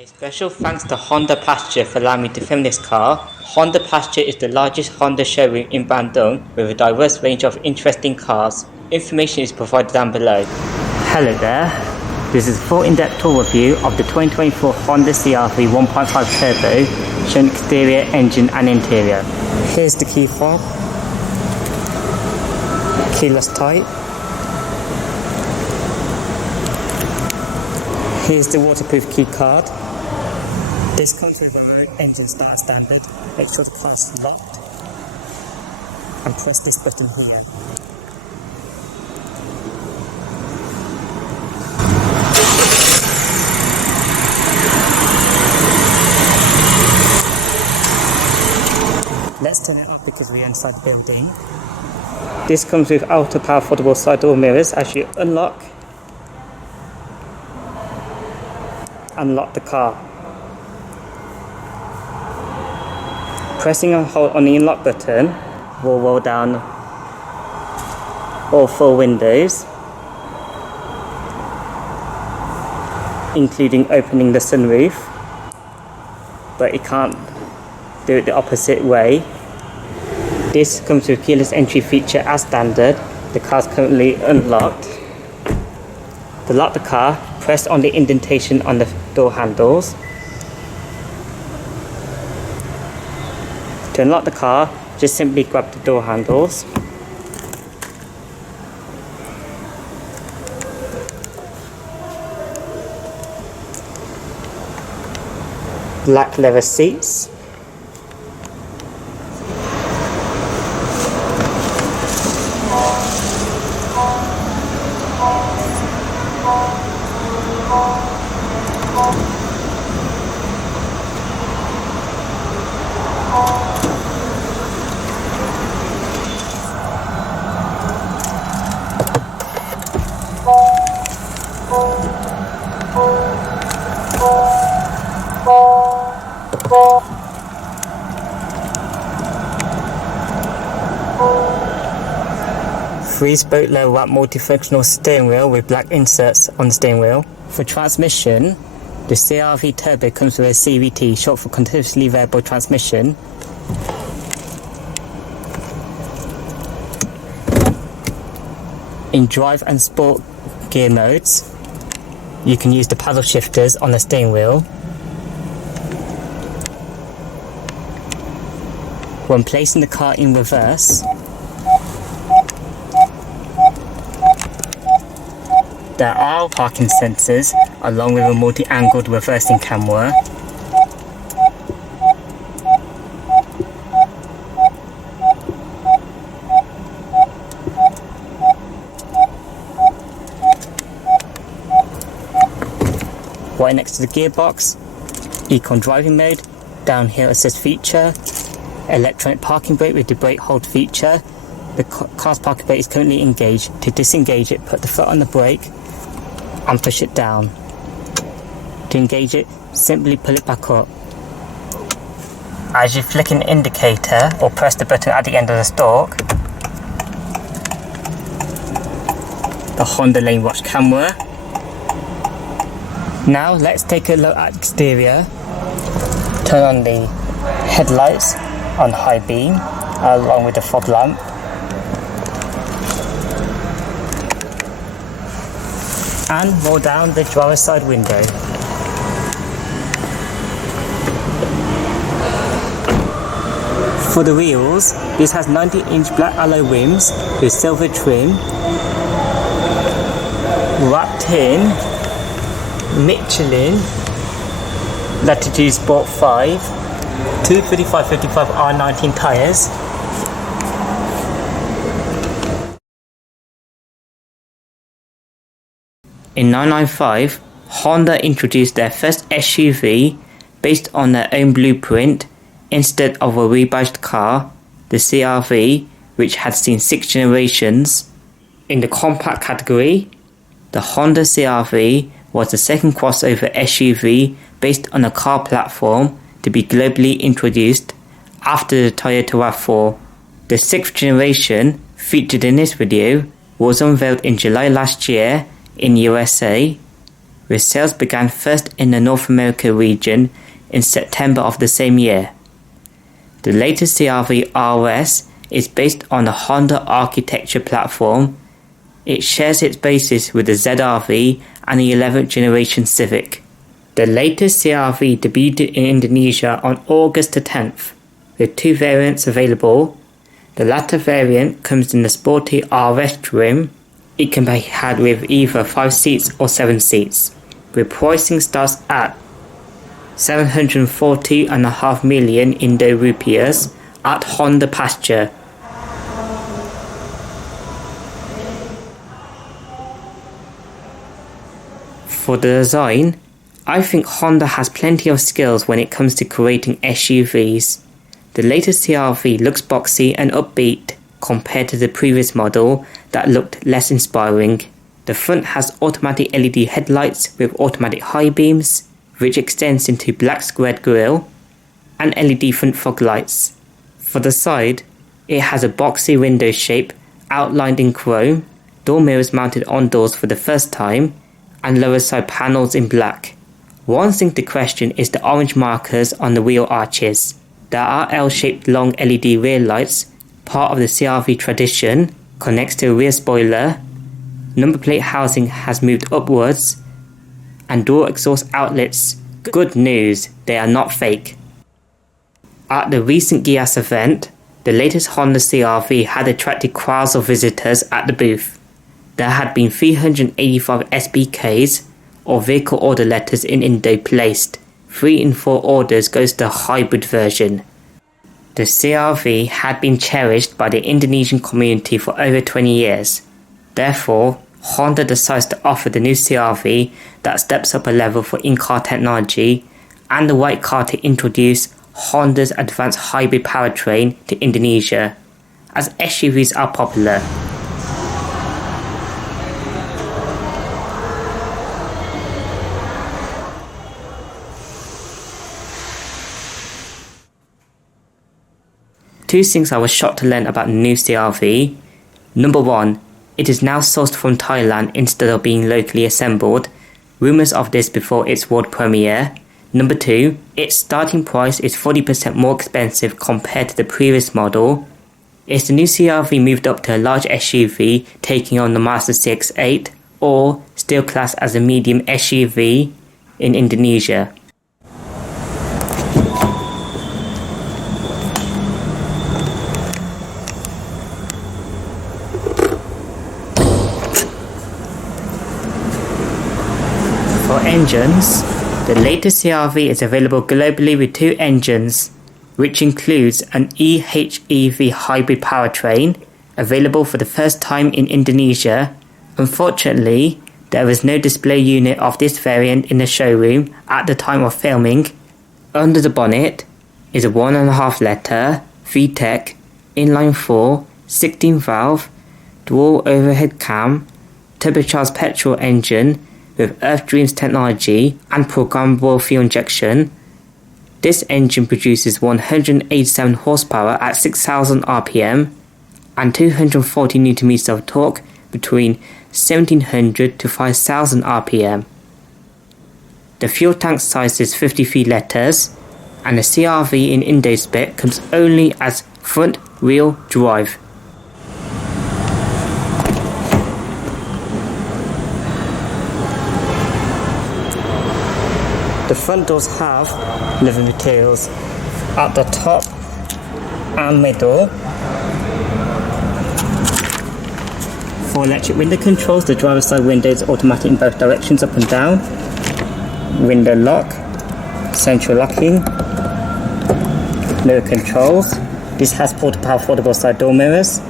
A special thanks to Honda Pasteur for allowing me to film this car. Honda Pasteur is the largest Honda showroom in Bandung with a diverse range of interesting cars. Information is provided down below. Hello there. This is a full in-depth tour review of the 2024 Honda CR-V 1.5 Turbo, showing exterior, engine and interior. Here's the Keyfob, keyless type. Here's the waterproof key card. This comes with a remote engine start standard. Make sure the car is locked and press this button here. Let's turn it off because we're inside the building. This comes with ultra power foldable side door mirrors. As you unlock the car. Pressing and hold on the unlock button will roll down all four windows, including opening the sunroof, but it can't do it the opposite way. This comes with keyless entry feature as standard. The car is currently unlocked. To lock the car, press on the indentation on the door handles. To unlock the car, just simply grab the door handles. Black leather seats. Three-spoke low-watt multifunctional steering wheel with black inserts on the steering wheel. For transmission, the CR-V Turbo comes with a CVT, short for continuously variable transmission. In drive and sport gear modes, you can use the paddle shifters on the steering wheel. When placing the car in reverse, there are parking sensors along with a multi-angled reversing camera. Right next to the gearbox, Econ driving mode, downhill assist feature, electronic parking brake with the brake hold feature. The car's parking brake is currently engaged. To disengage it, put the foot on the brake and push it down. To engage it, simply pull it back up. As you flick an indicator or press the button at the end of the stalk, the Honda Lane Watch camera. Now let's take a look at the exterior. Turn on the headlights on high beam along with the fog lamp. And roll down the driver's side window. For the wheels, this has 90-inch black alloy rims with silver trim, wrapped in Michelin Latitude Sport 5 235/55 R19 tyres. In 1995, Honda introduced their first SUV based on their own blueprint instead of a rebadged car, the CR-V, which had seen 6 generations. In the compact category, the Honda CR-V was the second crossover SUV based on a car platform to be globally introduced after the Toyota RAV4. The 6th generation featured in this video was unveiled in July last year in USA. with sales began first in the North America region in September of the same year. The latest CR-V RS is based on the Honda architecture platform. It shares its basis with the ZR-V and the 11th generation Civic. The latest CR-V debuted in Indonesia on August the 10th, with two variants available. The latter variant comes in the sporty RS trim. It can be had with either 5 seats or 7 seats, with pricing starts at 740.5 million Indo rupiahs at Honda Pasteur. For the design, I think Honda has plenty of skills when it comes to creating SUVs. The latest CR-V looks boxy and upbeat compared to the previous model that looked less inspiring. The front has automatic LED headlights with automatic high beams, which extends into black squared grille, and LED front fog lights. For the side, it has a boxy window shape outlined in chrome, door mirrors mounted on doors for the first time, and lower side panels in black. One thing to question is the orange markers on the wheel arches. There are L-shaped long LED rear lights, part of the CR-V tradition, connects to a rear spoiler. Number plate housing has moved upwards, and door exhaust outlets. Good news, they are not fake. At the recent GIAS event, the latest Honda CR-V had attracted crowds of visitors at the booth. There had been 385 SBKs, or vehicle order letters in INDO placed. 3 in 4 orders goes to the hybrid version. The CR-V had been cherished by the Indonesian community for over 20 years. Therefore, Honda decides to offer the new CR-V that steps up a level for in-car technology and the right car to introduce Honda's advanced hybrid powertrain to Indonesia, as SUVs are popular. Two things I was shocked to learn about the new CR-V. Number 1, it is now sourced from Thailand instead of being locally assembled. Rumours of this before its world premiere. Number 2, its starting price is 40% more expensive compared to the previous model. Is the new CR-V moved up to a large SUV taking on the Mazda CX-8, or still classed as a medium SUV in Indonesia? For engines, the latest CR-V is available globally with 2 engines, which includes an EHEV hybrid powertrain, available for the first time in Indonesia. Unfortunately, there is no display unit of this variant in the showroom at the time of filming. Under the bonnet is a 1.5 litre VTEC inline-4 16-valve dual overhead cam turbocharged petrol engine with Earth Dreams technology and programmable fuel injection. This engine produces 187 horsepower at 6,000 RPM and 240 Nm of torque between 1,700 to 5,000 RPM. The fuel tank size is 53 litres, and the CR-V in Indo spec comes only as front-wheel drive. The front doors have leather materials at the top and middle. For electric window controls, the driver's side window is automatic in both directions, up and down. Window lock, central locking, mirror controls. This has portable power foldable side door mirrors.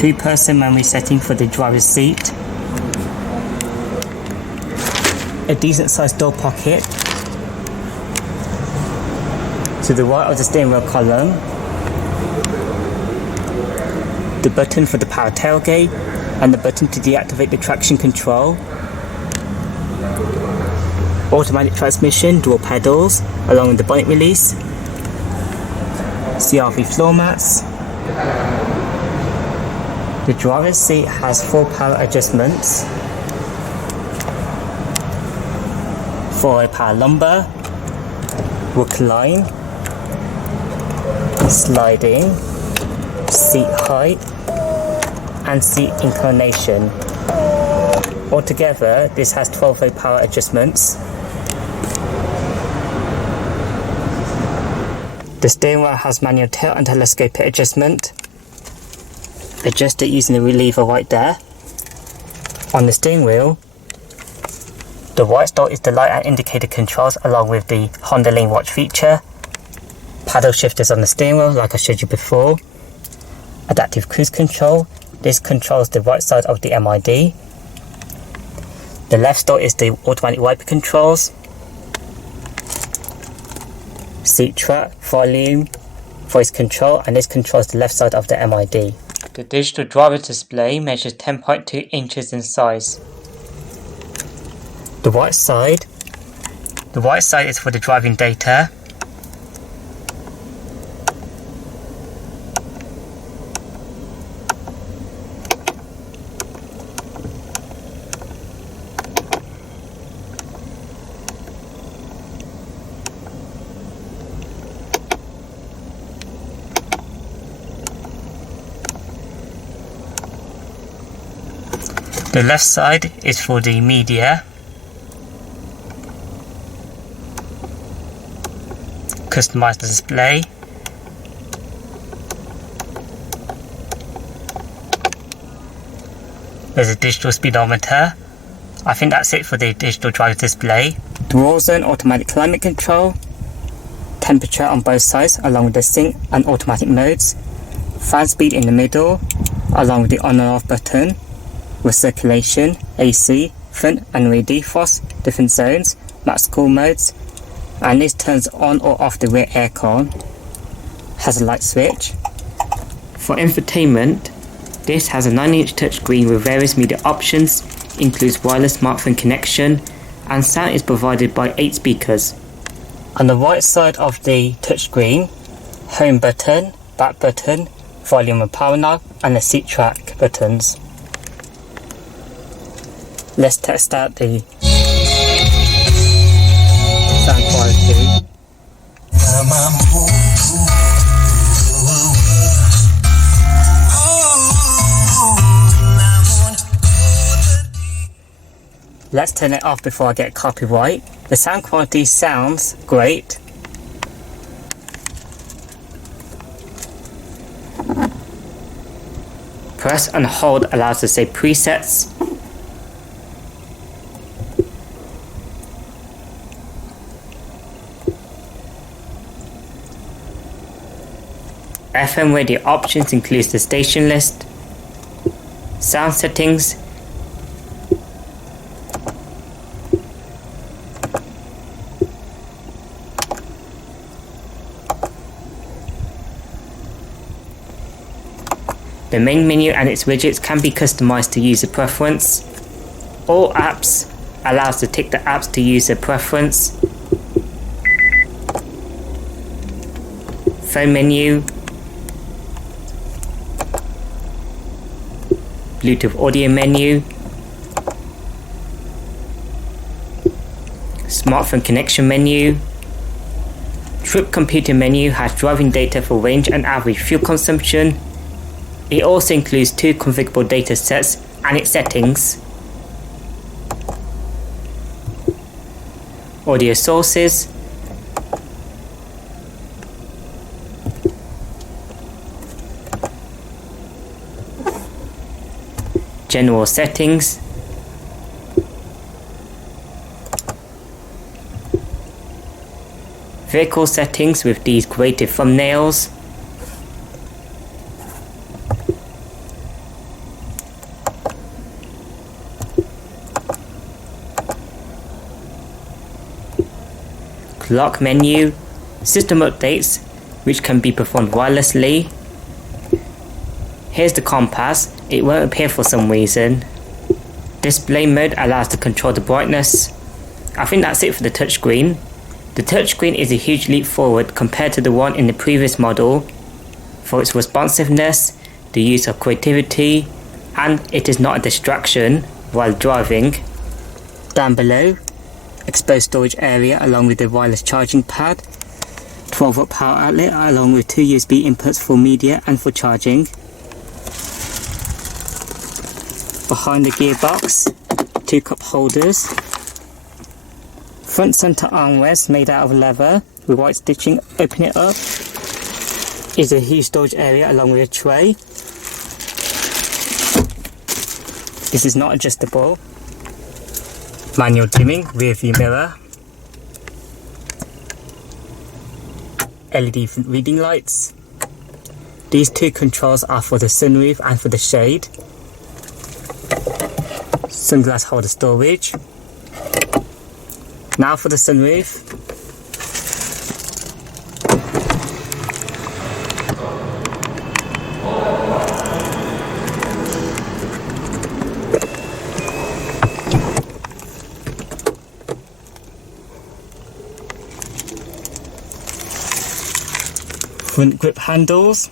Two-person memory setting for the driver's seat. A decent sized door pocket to the right of the steering wheel column. The button for the power tailgate and the button to deactivate the traction control. automatic transmission, dual pedals, along with the bonnet release, CRV floor mats. The driver's seat has 4 power adjustments, 4-way power lumbar, recline, sliding, seat height, and seat inclination. Altogether, this has 12-way power adjustments. The steering wheel has manual tilt and telescopic adjustment. Adjust it using the lever right there. On the steering wheel, the white dot is the light and indicator controls along with the Honda Lane Watch feature. Paddle shifters on the steering wheel like I showed you before. Adaptive cruise control. This controls the right side of the MID. The left dot is the automatic wiper controls. Seat track, volume, voice control, and this controls the left side of the MID. The digital driver display measures 10.2 inches in size. The right side is for the driving data. The left side is for the media. Customize the display. There's a digital speedometer. I think that's it for the digital driver display. Dual zone automatic climate control. Temperature on both sides along with the sync and automatic modes. Fan speed in the middle along with the on and off button. With circulation, AC, front and rear defrost, different zones, max cool modes, and this turns on or off the rear aircon. Has a light switch. For infotainment, this has a 9-inch touchscreen with various media options, includes wireless smartphone connection, and sound is provided by 8 speakers. On the right side of the touchscreen, home button, back button, volume and power knob, and the seat track buttons. Let's test out the sound quality. Let's turn it off before I get copyright. The sound quality sounds great. Press and hold allows to save presets. FM radio options includes the station list, sound settings, the main menu and its widgets can be customized to user preference. All apps allows to tick the apps to user preference. Phone menu, Bluetooth audio menu, smartphone connection menu, trip computer menu has driving data for range and average fuel consumption. It also includes 2 configurable data sets and its settings. Audio sources, general settings, vehicle settings with these creative thumbnails, clock menu, system updates which can be performed wirelessly. Here's the compass, it won't appear for some reason. Display mode allows to control the brightness. I think that's it for the touchscreen. The touchscreen is a huge leap forward compared to the one in the previous model for its responsiveness, the use of creativity, and it is not a distraction while driving. Down below, exposed storage area along with the wireless charging pad, 12-volt power outlet along with 2 USB inputs for media and for charging. Behind the gearbox, 2 cup holders, front center armrest made out of leather with white stitching. Open it up, is a huge storage area along with a tray. This is not adjustable. Manual dimming, rear view mirror, LED reading lights. These 2 controls are for the sunroof and for the shade. Sunglass holder storage. Now for the sunroof. Front grip handles.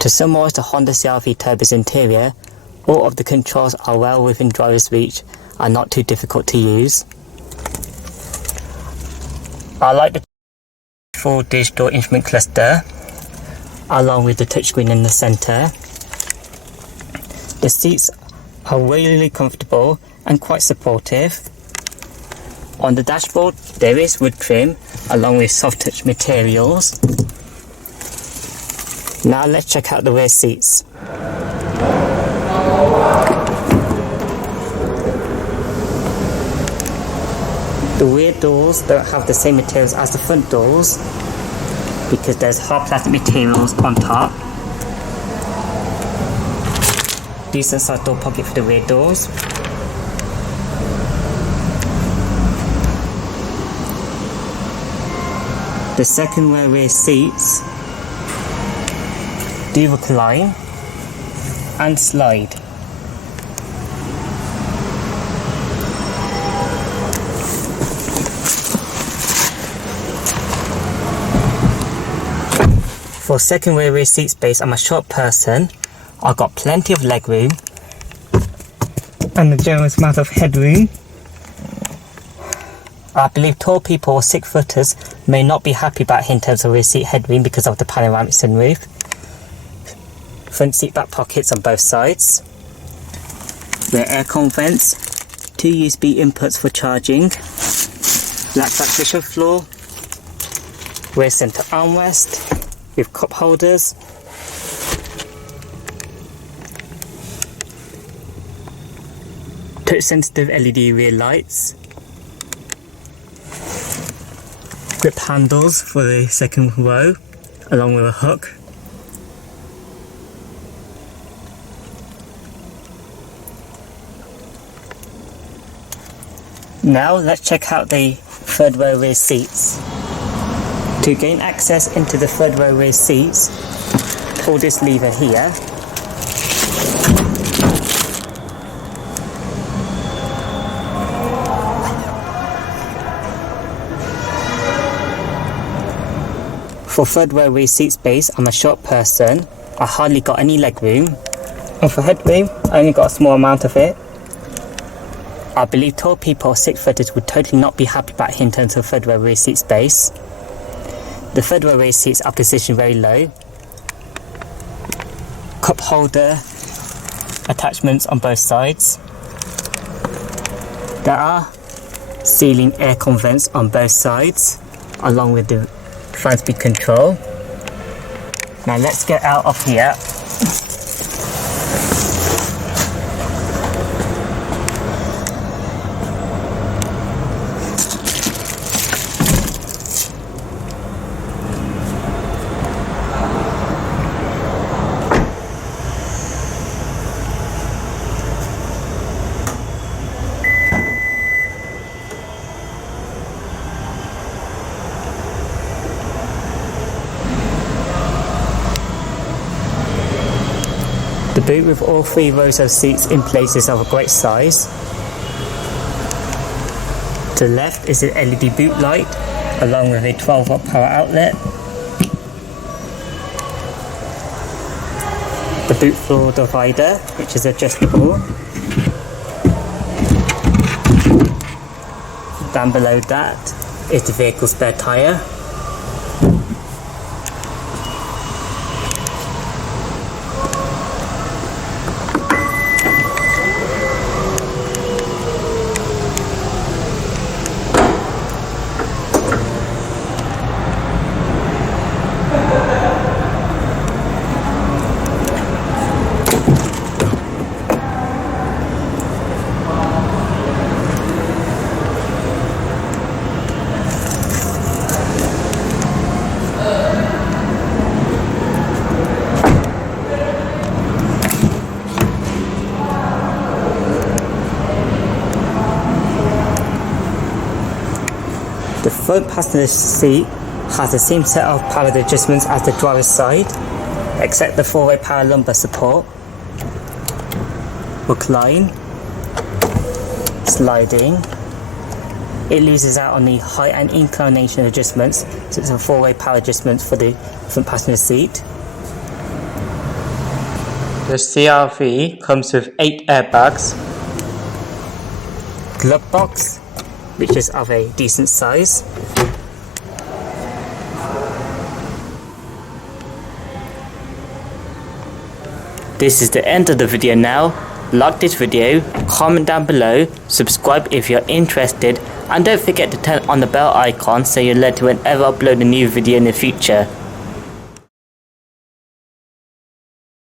To summarise the Honda CR-V Turbo's interior, all of the controls are well within driver's reach and not too difficult to use. I like the full digital instrument cluster along with the touchscreen in the centre. The seats are really comfortable and quite supportive. On the dashboard there is wood trim along with soft touch materials. Now let's check out the rear seats. The rear doors don't have the same materials as the front doors because there's hard plastic materials on top. Decent sized door pocket for the rear doors. The second row rear seats do recline and slide. For second row rear seat space, I'm a short person. I've got plenty of leg room and a generous amount of headroom. I believe tall people or 6-footers may not be happy about in terms of rear seat headroom because of the panoramic sunroof. Front seat back pockets on both sides. Rear aircon vents, 2 USB inputs for charging. Black cushion floor. Rear centre armrest with cup holders. Touch sensitive LED rear lights. Grip handles for the second row along with a hook. Now let's check out the third row rear seats. To gain access into the third row rear seats, pull this lever here. For third row rear seat space, I'm a short person. I hardly got any leg room. And for headroom, I only got a small amount of it. I believe tall people or 6-footers would totally not be happy about in terms of third row rear seat space. The third row rear seats are positioned very low. Cup holder attachments on both sides. There are ceiling aircon vents on both sides, along with the fan speed control. Now let's get out of here. boot with all 3 rows of seats in place is of a great size. To the left is an LED boot light along with a 12-watt power outlet. The boot floor divider, which is adjustable. Down below that is the vehicle spare tyre. The front passenger seat has the same set of power adjustments as the driver's side, except the 4-way power lumbar support, recline, sliding. It loses out on the height and inclination adjustments, so it's a 4-way power adjustment for the front passenger seat. The CR-V comes with 8 airbags, glove box, which is of a decent size. This is the end of the video now. Like this video, comment down below, subscribe if you're interested, and don't forget to turn on the bell icon so you're alerted whenever I upload a new video in the future.